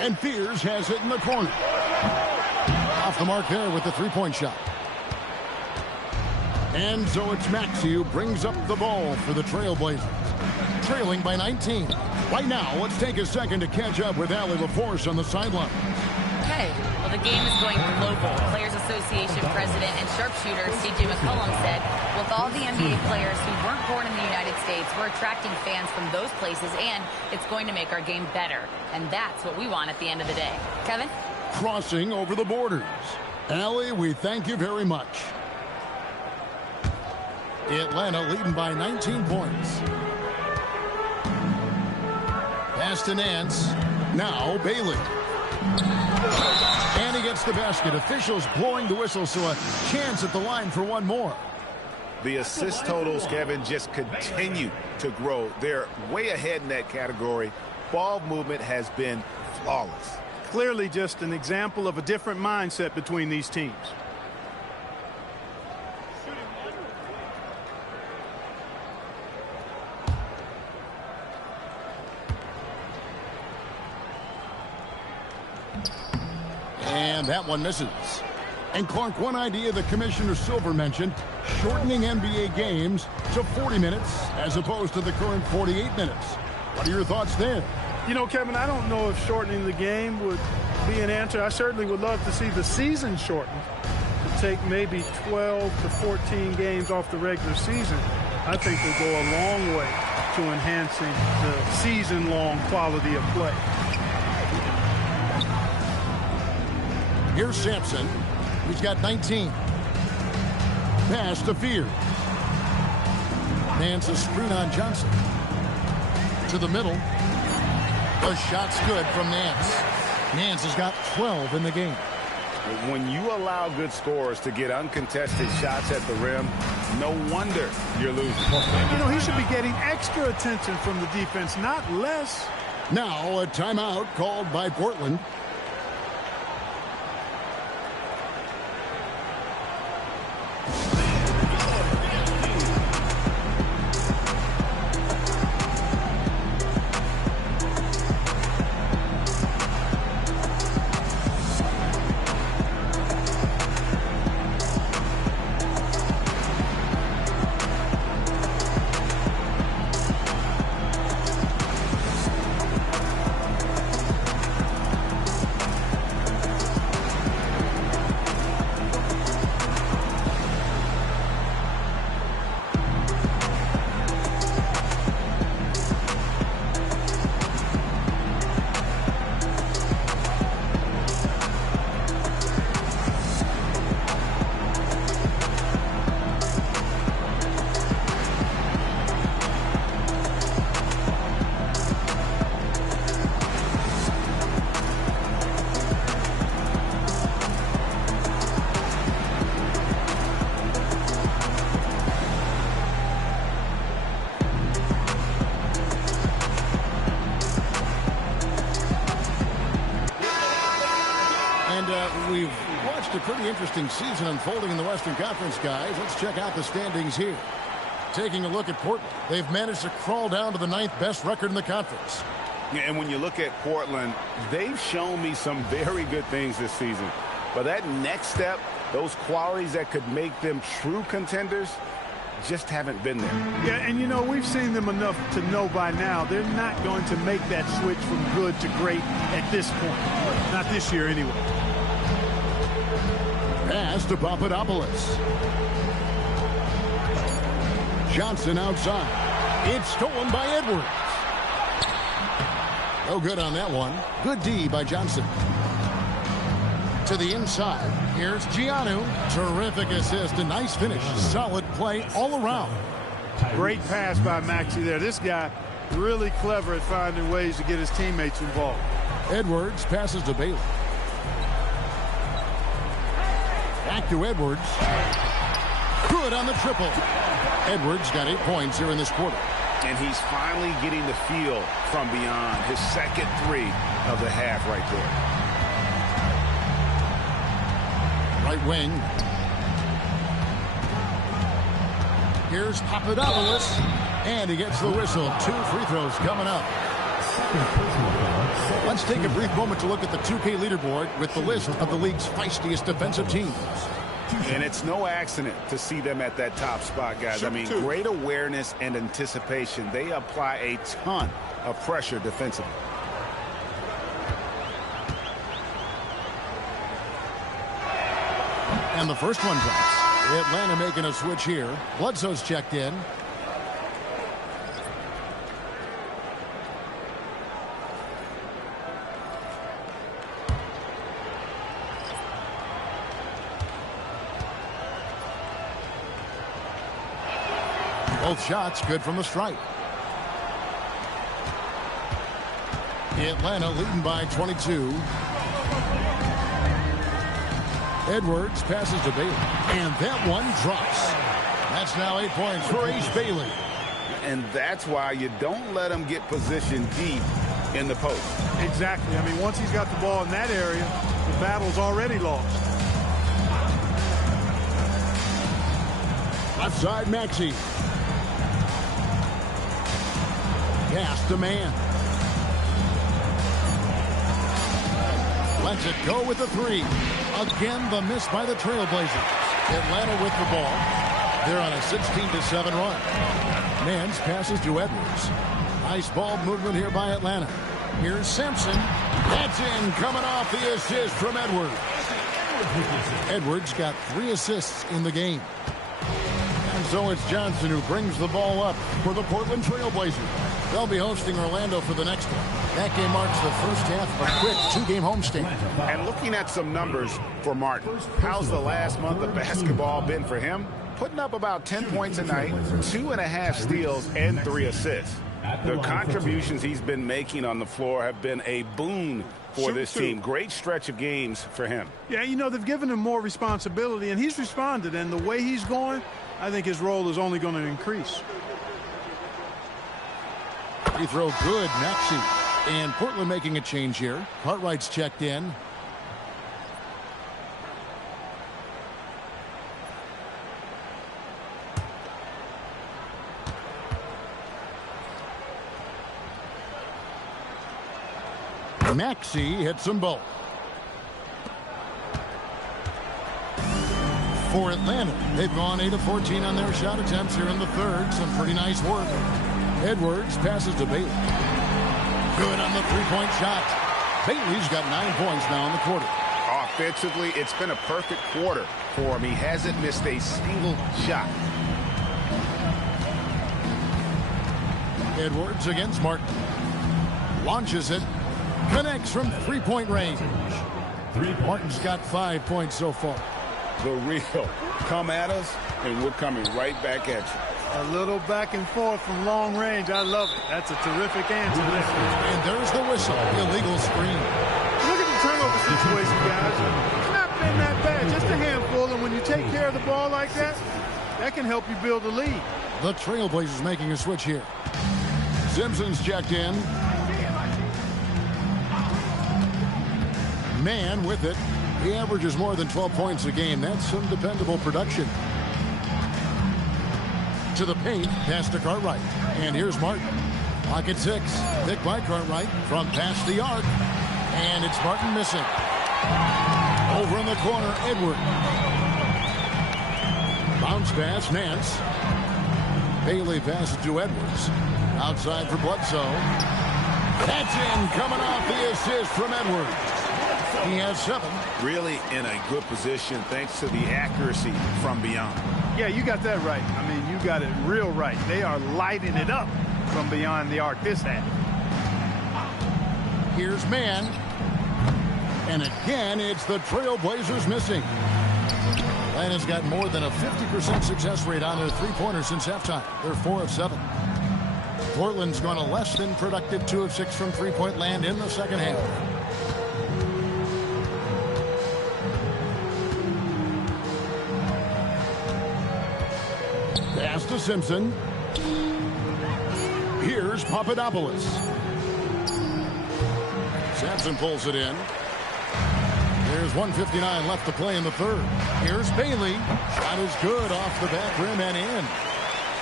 And Fears has it in the corner. Off the mark there with the three-point shot. And so it's Maxey who brings up the ball for the Trailblazers. Trailing by 19. Right now, let's take a second to catch up with Allie LaForce on the sideline. say? Well, the game is going global. Players Association President and sharpshooter C.J. McCollum said, with all the NBA players who weren't born in the United States, we're attracting fans from those places, and it's going to make our game better. And that's what we want at the end of the day. Kevin? Crossing over the borders. Allie, we thank you very much. Atlanta leading by 19 points. Pass to Nance. Now Bailey. And he gets the basket. Officials blowing the whistle, so a chance at the line for one more. The assist totals, Kevin, just continue to grow. They're way ahead in that category. Ball movement has been flawless. Clearly just an example of a different mindset between these teams. And that one misses. And Clark, one idea that Commissioner Silver mentioned, shortening NBA games to 40 minutes as opposed to the current 48 minutes. What are your thoughts there? You know, Kevin, I don't know if shortening the game would be an answer. I certainly would love to see the season shortened to take maybe 12 to 14 games off the regular season. I think will go a long way to enhancing the season-long quality of play. Here's Sampson. He's got 19. Pass to Fear. Nance a screen on Johnson. To the middle. The shot's good from Nance. Nance has got 12 in the game. When you allow good scorers to get uncontested shots at the rim, no wonder you're losing. You know, he should be getting extra attention from the defense, not less. Now a timeout called by Portland. We've watched a pretty interesting season unfolding in the Western Conference, guys. Let's check out the standings here. Taking a look at Portland, they've managed to crawl down to the 9th best record in the conference. Yeah, and when you look at Portland, they've shown me some very good things this season. But that next step, those qualities that could make them true contenders, just haven't been there. Yeah, and you know, we've seen them enough to know by now they're not going to make that switch from good to great at this point. Not this year anyway. Pass to Papadopoulos. Johnson outside. It's stolen by Edwards. No good on that one. Good D by Johnson. To the inside. Here's Giannou. Terrific assist. A nice finish. Solid play all around. Great pass by Maxey there. This guy really clever at finding ways to get his teammates involved. Edwards passes to Bailey. Back to Edwards. Good on the triple. Edwards got 8 points here in this quarter. And he's finally getting the feel from beyond. His second three of the half right there. Right wing. Here's Papadopoulos. And he gets the whistle. 2 free throws coming up. Let's take a brief moment to look at the 2K leaderboard with the list of the league's feistiest defensive teams. And it's no accident to see them at that top spot, guys. I mean, great awareness and anticipation. They apply a ton of pressure defensively. And the first one drops. Atlanta making a switch here. Bledsoe's checked in. Both shots good from the stripe. Atlanta leading by 22. Edwards passes to Bailey. And that one drops. That's now 8 points for Ace Bailey. And that's why you don't let him get positioned deep in the post. Exactly. I mean, once he's got the ball in that area, the battle's already lost. Left side, Maxey. Pass to man. Lets it go with the three. Again, the miss by the Trailblazers. Atlanta with the ball. They're on a 16-7 run. Mans passes to Edwards. Nice ball movement here by Atlanta. Here's Simpson. That's in, coming off the assist from Edwards. Edwards got 3 assists in the game. And so it's Johnson who brings the ball up for the Portland Trailblazers. They'll be hosting Orlando for the next one. That game marks the first half of a quick 2-game homestand. And looking at some numbers for Martin, how's the last month of basketball been for him? Putting up about 10 points a night, 2.5 steals, and 3 assists. The contributions he's been making on the floor have been a boon for this team. Great stretch of games for him. Yeah, you know, they've given him more responsibility, and he's responded. And the way he's going, I think his role is only going to increase. Free throw good, Maxey. And Portland making a change here. Cartwright's checked in. Maxey hits them both. For Atlanta, they've gone 8 of 14 on their shot attempts here in the third. Some pretty nice work. Edwards passes to Bailey. Good on the three-point shot. Bailey's got 9 points now in the quarter. Offensively, it's been a perfect quarter for him. He hasn't missed a single shot. Edwards against Martin. Launches it. Connects from three-point range. Martin's got 5 points so far. The real come at us, and we're coming right back at you. A little back and forth from long range. I love it. That's a terrific answer. And there's the whistle. Illegal screen. Look at the turnover situation, guys. It's not been that bad. Just a handful. And when you take care of the ball like that, that can help you build a lead. The Trailblazers making a switch here. Simpson's checked in. Man with it. He averages more than 12 points a game. That's some dependable production. To the paint, pass to Cartwright. And here's Martin. Pocket 6. Picked by Cartwright from past the arc. And it's Martin missing. Over in the corner, Edward. Bounce pass, Nance. Bailey passes to Edwards. Outside for Bledsoe. That's in, coming off the assist from Edwards. He has 7. Really in a good position thanks to the accuracy from beyond. Yeah, you got that right. I mean, you got it real right. They are lighting it up from beyond the arc this half. Here's man. And again, it's the Trailblazers missing. Atlanta's got more than a 50% success rate on their three-pointers since halftime. They're 4 of 7. Portland's gone a less than productive 2 of 6 from three-point land in the second half. Pass to Simpson. Here's Papadopoulos. Sampson pulls it in. There's 1:59 left to play in the third. Here's Bailey. Shot is good off the back rim and in.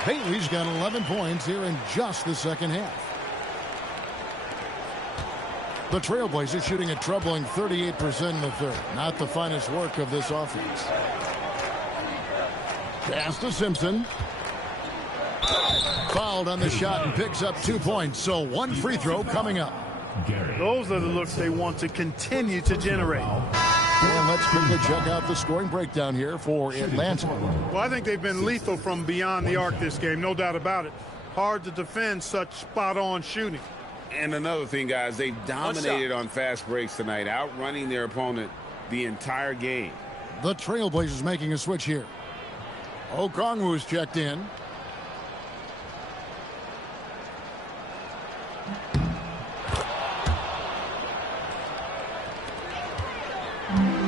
Bailey's got 11 points here in just the second half. The Trailblazers shooting a troubling 38% in the third. Not the finest work of this offense. Pass to Simpson. Fouled on the shot and picks up 2 points. So 1 free throw coming up. Those are the looks they want to continue to generate. And let's quickly check out the scoring breakdown here for Atlanta. Well, I think they've been lethal from beyond the arc this game, no doubt about it. Hard to defend such spot-on shooting. And another thing, guys, they dominated on fast breaks tonight, outrunning their opponent the entire game. The Trailblazers making a switch here. Okongwu's checked in.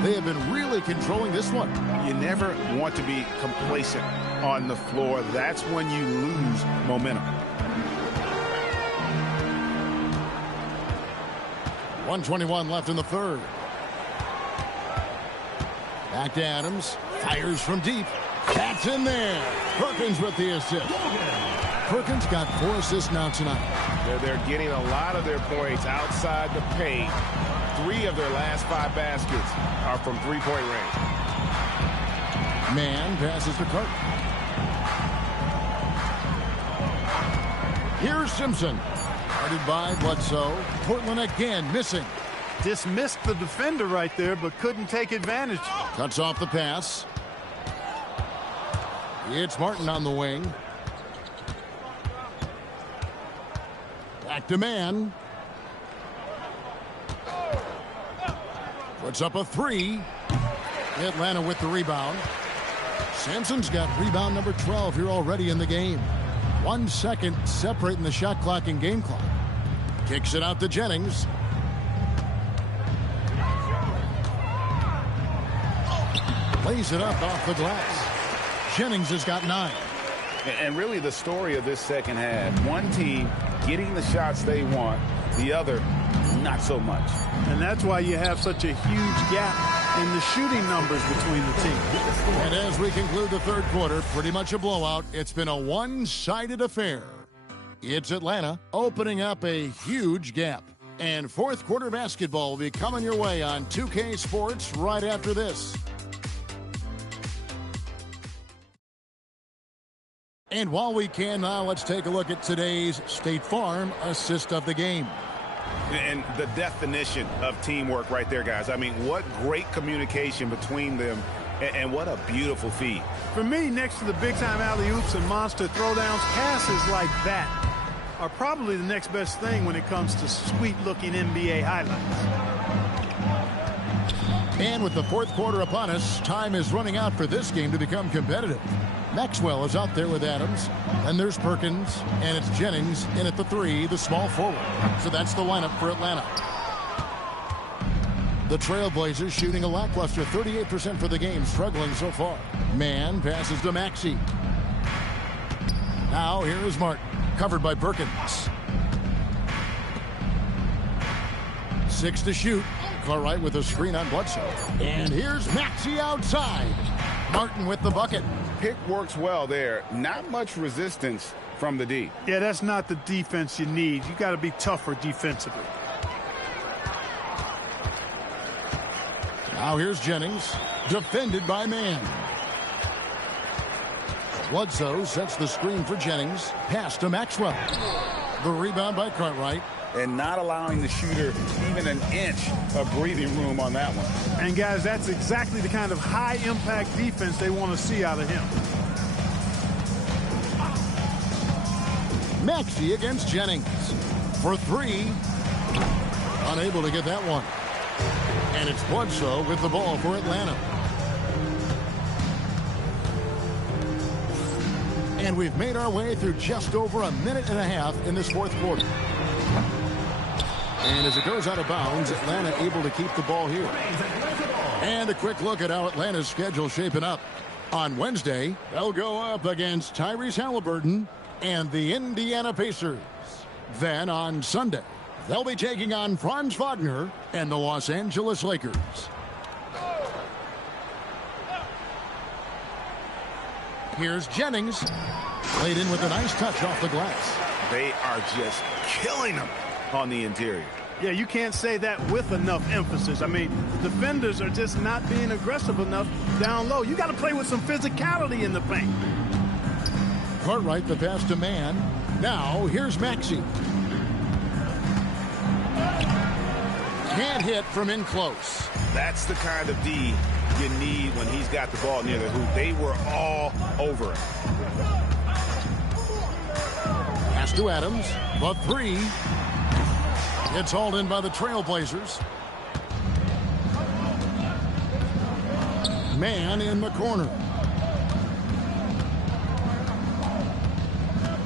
They have been really controlling this one. You never want to be complacent on the floor. That's when you lose momentum. 1:21 left in the third. Back to Adams. Fires from deep. That's in there. Perkins with the assist. Perkins got 4 assists now tonight. They're getting a lot of their points outside the paint. 3 of their last 5 baskets are from three-point range. Man passes to Carter. Here's Simpson. Guarded by Bledsoe. Portland again missing. Dismissed the defender right there, but couldn't take advantage. Cuts off the pass. It's Martin on the wing. Back to Man. Puts up a 3. Atlanta with the rebound. Sampson's got rebound number 12 here already in the game. 1 second separating the shot clock and game clock. Kicks it out to Jennings. Lays it up off the glass. Jennings has got 9. And really the story of this second half, one team getting the shots they want, the other not so much. And that's why you have such a huge gap in the shooting numbers between the teams. And as we conclude the third quarter, pretty much a blowout. It's been a one-sided affair. It's Atlanta opening up a huge gap. And fourth quarter basketball will be coming your way on 2K Sports right after this. And while we can now, let's take a look at today's State Farm assist of the game. And the definition of teamwork right there, guys. I mean, what great communication between them, and what a beautiful feed. For me, next to the big-time alley-oops and monster throwdowns, passes like that are probably the next best thing when it comes to sweet-looking NBA highlights. And with the fourth quarter upon us, time is running out for this game to become competitive. Maxwell is out there with Adams. Then there's Perkins, and it's Jennings in at the 3, the small forward. So that's the lineup for Atlanta. The Trailblazers shooting a lackluster 38% for the game, struggling so far. Man passes to Maxey. Now here is Martin, covered by Perkins. 6 to shoot. Cartwright with a screen on Bledsoe. And here's Maxey outside. Martin with the bucket. Pick works well there. Not much resistance from the D. Yeah, that's not the defense you need. You got to be tougher defensively. Now here's Jennings, defended by Man. Bledsoe sets the screen for Jennings. Pass to Maxwell. The rebound by Cartwright. And not allowing the shooter even an inch of breathing room on that one. And, guys, that's exactly the kind of high-impact defense they want to see out of him. Maxey against Jennings for 3. Unable to get that one. And it's Bledsoe with the ball for Atlanta. And we've made our way through just over a minute and a half in this fourth quarter. And as it goes out of bounds, Atlanta able to keep the ball here. And a quick look at how Atlanta's schedule shaping up. On Wednesday, they'll go up against Tyrese Halliburton and the Indiana Pacers. Then on Sunday, they'll be taking on Franz Wagner and the Los Angeles Lakers. Here's Jennings. Played in with a nice touch off the glass. They are just killing them on the interior. Yeah, you can't say that with enough emphasis. I mean, defenders are just not being aggressive enough down low. You got to play with some physicality in the paint. Cartwright, the pass to Man. Now, here's Maxey. Can't hit from in close. That's the kind of D you need when he's got the ball near the hoop. They were all over it. Pass to Adams. The three. It's hauled in by the Trailblazers. Man in the corner.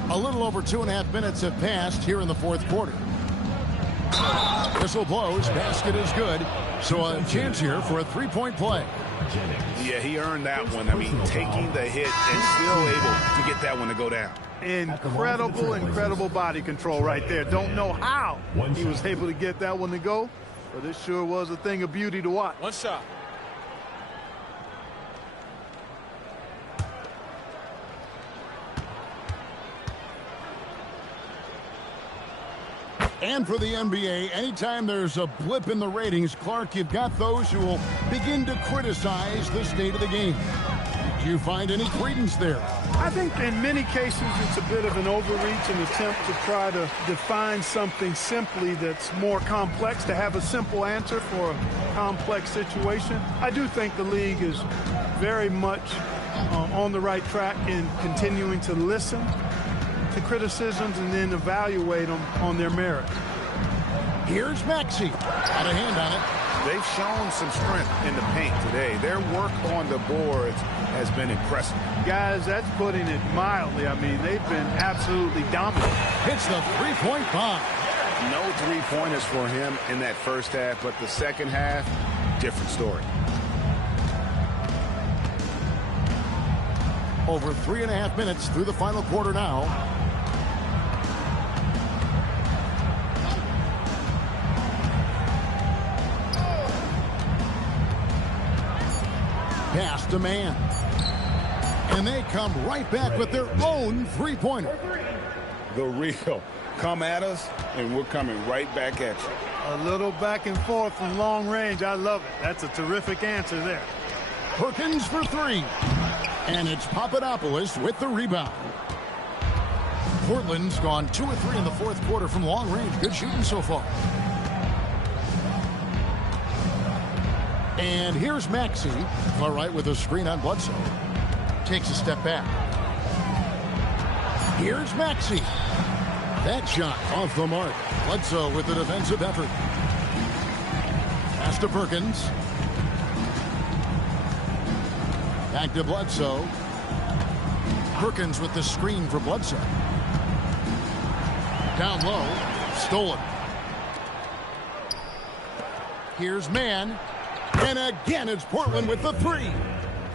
A little over 2.5 minutes have passed here in the fourth quarter. Whistle blows. Basket is good. So a chance here for a three-point play. Yeah, he earned that one. I mean, taking the hit and still able to get that one to go down. Incredible body control right there. Don't know how he was able to get that one to go, but it sure was a thing of beauty to watch. One shot. And for the NBA, anytime there's a blip in the ratings, Clark, you've got those who will begin to criticize the state of the game. Do you find any credence there? I think in many cases it's a bit of an overreach, an attempt to try to define something simply that's more complex, to have a simple answer for a complex situation. I do think the league is very much on the right track in continuing to listen to criticisms and then evaluate them on their merit. Here's Maxey. Got a hand on it. They've shown some strength in the paint today. Their work on the boards has been impressive. Guys, that's putting it mildly. I mean, they've been absolutely dominant. Hits the three-point bomb. No three-pointers for him in that first half, but the second half, different story. Over 3.5 minutes through the final quarter now. Pass to man. And they come right back with their own three-pointer. The real. Come at us, and we're coming right back at you. A little back and forth from long range. I love it. That's a terrific answer there. Perkins for three. And it's Papadopoulos with the rebound. Portland's gone 2 of 3 in the fourth quarter from long range. Good shooting so far. And here's Maxey. All right, with a screen on Bledsoe. Takes a step back. Here's Maxey. That shot off the mark. Bledsoe with the defensive effort. Pass to Perkins. Back to Bledsoe. Perkins with the screen for Bledsoe. Down low. Stolen. Here's man. And again, it's Portland with the three.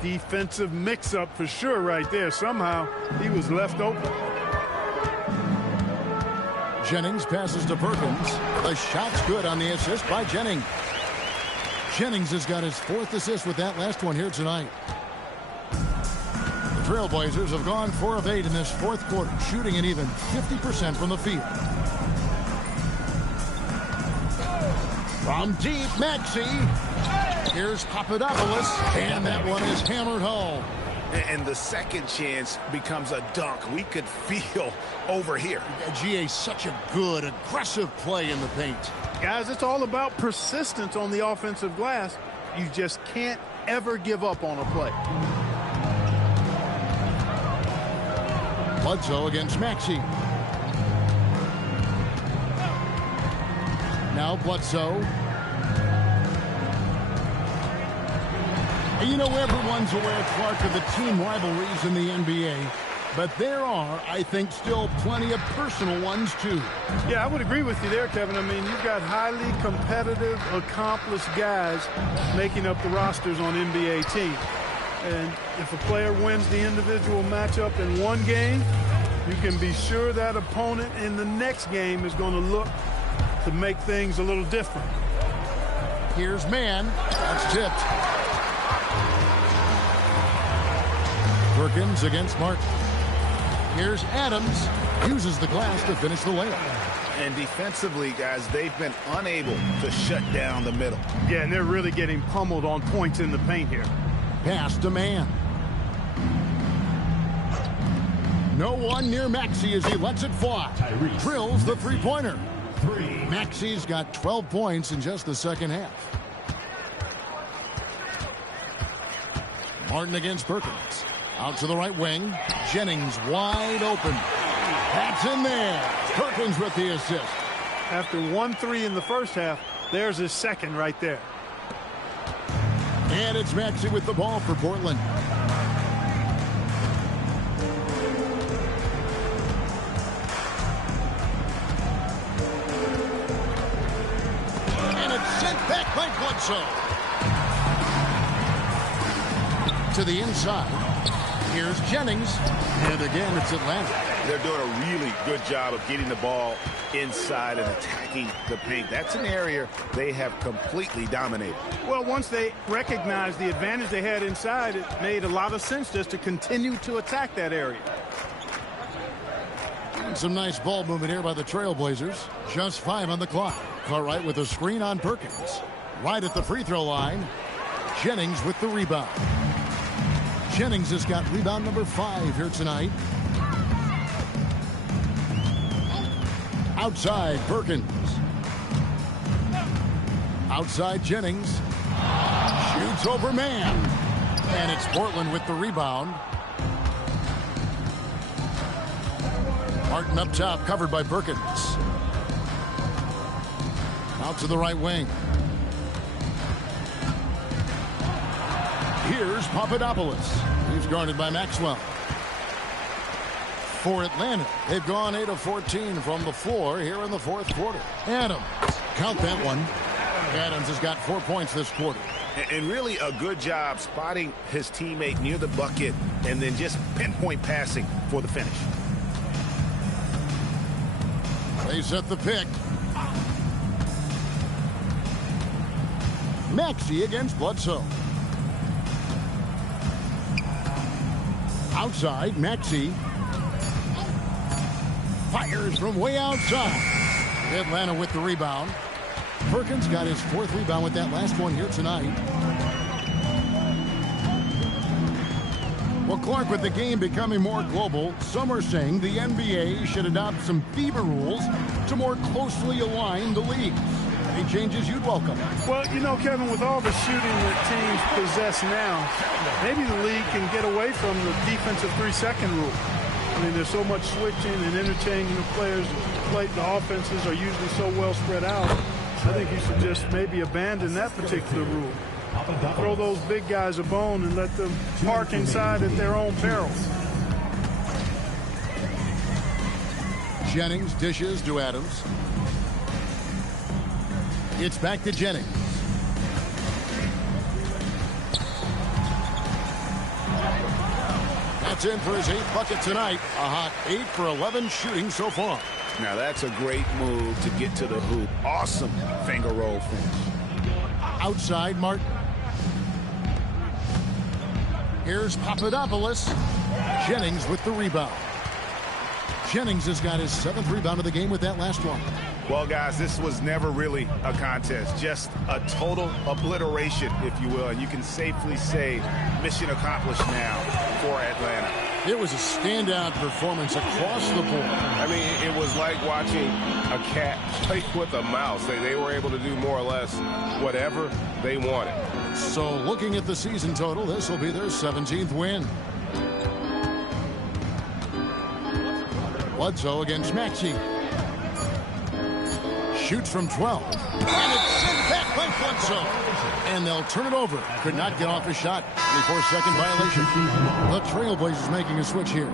Defensive mix-up for sure right there. Somehow he was left open. Jennings passes to Perkins. The shot's good on the assist by Jennings. Jennings has got his 4th assist with that last one here tonight. The Trailblazers have gone 4 of 8 in this fourth quarter, shooting an even 50% from the field. From deep, Maxey. Here's Papadopoulos, and that one is hammered home. And the second chance becomes a dunk. We could feel over here. GA, such a good, aggressive play in the paint. Guys, it's all about persistence on the offensive glass. You just can't ever give up on a play. Bledsoe against Maxey. Now Bledsoe. And you know, everyone's aware, Clark, of the team rivalries in the NBA. But there are, I think, still plenty of personal ones, too. Yeah, I would agree with you there, Kevin. I mean, you've got highly competitive, accomplished guys making up the rosters on NBA teams. And if a player wins the individual matchup in one game, you can be sure that opponent in the next game is going to look to make things a little different. Here's man. That's tipped. Perkins against Martin. Here's Adams. Uses the glass to finish the layup. And defensively, guys, they've been unable to shut down the middle. Yeah, and they're really getting pummeled on points in the paint here. Pass to man. No one near Maxey as he lets it fly. Drills the three-pointer. Maxey's got 12 points in just the second half. Martin against Perkins. Out to the right wing. Jennings wide open. That's in there. Perkins with the assist. After 1-3 in the first half, there's his second right there. And it's Maxey with the ball for Portland. And it's sent back by Bledsoe. To the inside. Here's Jennings. And again, it's Atlanta. They're doing a really good job of getting the ball inside and attacking the paint. That's an area they have completely dominated. Well, once they recognized the advantage they had inside, it made a lot of sense just to continue to attack that area. And some nice ball movement here by the Trailblazers. Just 5 on the clock. Cartwright with a screen on Perkins. Right at the free throw line. Jennings with the rebound. Jennings has got rebound number 5 here tonight. Outside Perkins. Outside Jennings. Shoots over man. And it's Portland with the rebound. Martin up top, covered by Perkins. Out to the right wing. Here's Papadopoulos. He's guarded by Maxwell. For Atlanta, they've gone 8 of 14 from the floor here in the fourth quarter. Adams, count that one. Adams has got 4 points this quarter. And really a good job spotting his teammate near the bucket and then just pinpoint passing for the finish. They set the pick. Maxey against Bledsoe. Outside, Maxey. Fires from way outside. Atlanta with the rebound. Perkins got his 4th rebound with that last one here tonight. Well, Clark, with the game becoming more global, some are saying the NBA should adopt some FIBA rules to more closely align the leagues. Any changes you'd welcome? Well, you know, Kevin, with all the shooting that teams possess now, maybe the league can get away from the defensive 3-second rule. I mean, there's so much switching and interchanging of players. The offenses are usually so well spread out. I think you should just maybe abandon that particular rule. Throw those big guys a bone and let them park inside at their own peril. Jennings dishes to Adams. It's back to Jennings. That's in for his 8th bucket tonight. A hot 8 for 11 shooting so far. Now that's a great move to get to the hoop. Awesome finger roll finish. Outside Martin. Here's Papadopoulos. Jennings with the rebound. Jennings has got his 7th rebound of the game with that last one. Well, guys, this was never really a contest, just a total obliteration, if you will. And you can safely say mission accomplished now for Atlanta. It was a standout performance across the board. I mean, it was like watching a cat play with a mouse. They were able to do more or less whatever they wanted. So looking at the season total, this will be their 17th win. Bledsoe against Maxey. Shoots from 12. And it's sent back by Bledsoe. And they'll turn it over. Could not get off a shot. 24-second violation. The Trailblazers making a switch here.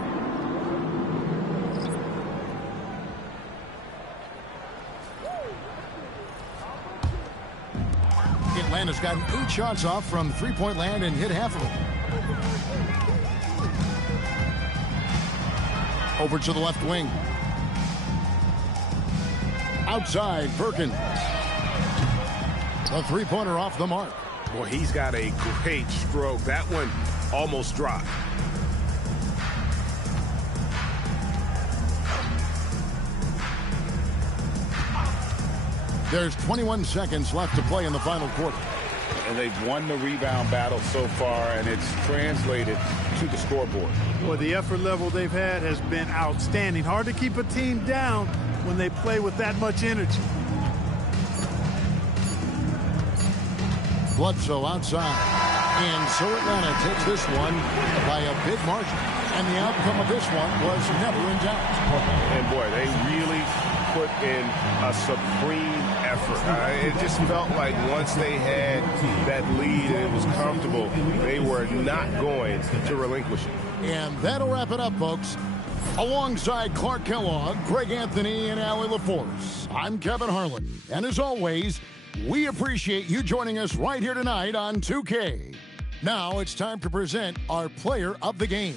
Atlanta's gotten 8 shots off from three-point land and hit half of them. Over to the left wing. Outside, Perkins. A 3-pointer off the mark. Boy, he's got a great stroke. That one almost dropped. There's 21 seconds left to play in the final quarter. And they've won the rebound battle so far, and it's translated to the scoreboard. Boy, the effort level they've had has been outstanding. Hard to keep a team down when they play with that much energy. Bledsoe outside. And so Atlanta takes this one by a big margin. And the outcome of this one was never in doubt. And boy, they really put in a supreme effort. It just felt like once they had that lead and it was comfortable, they were not going to relinquish it. And that'll wrap it up, folks. Alongside Clark Kellogg, Greg Anthony, and Allie LaForce, I'm Kevin Harlan. And as always, we appreciate you joining us right here tonight on 2K. Now it's time to present our player of the game.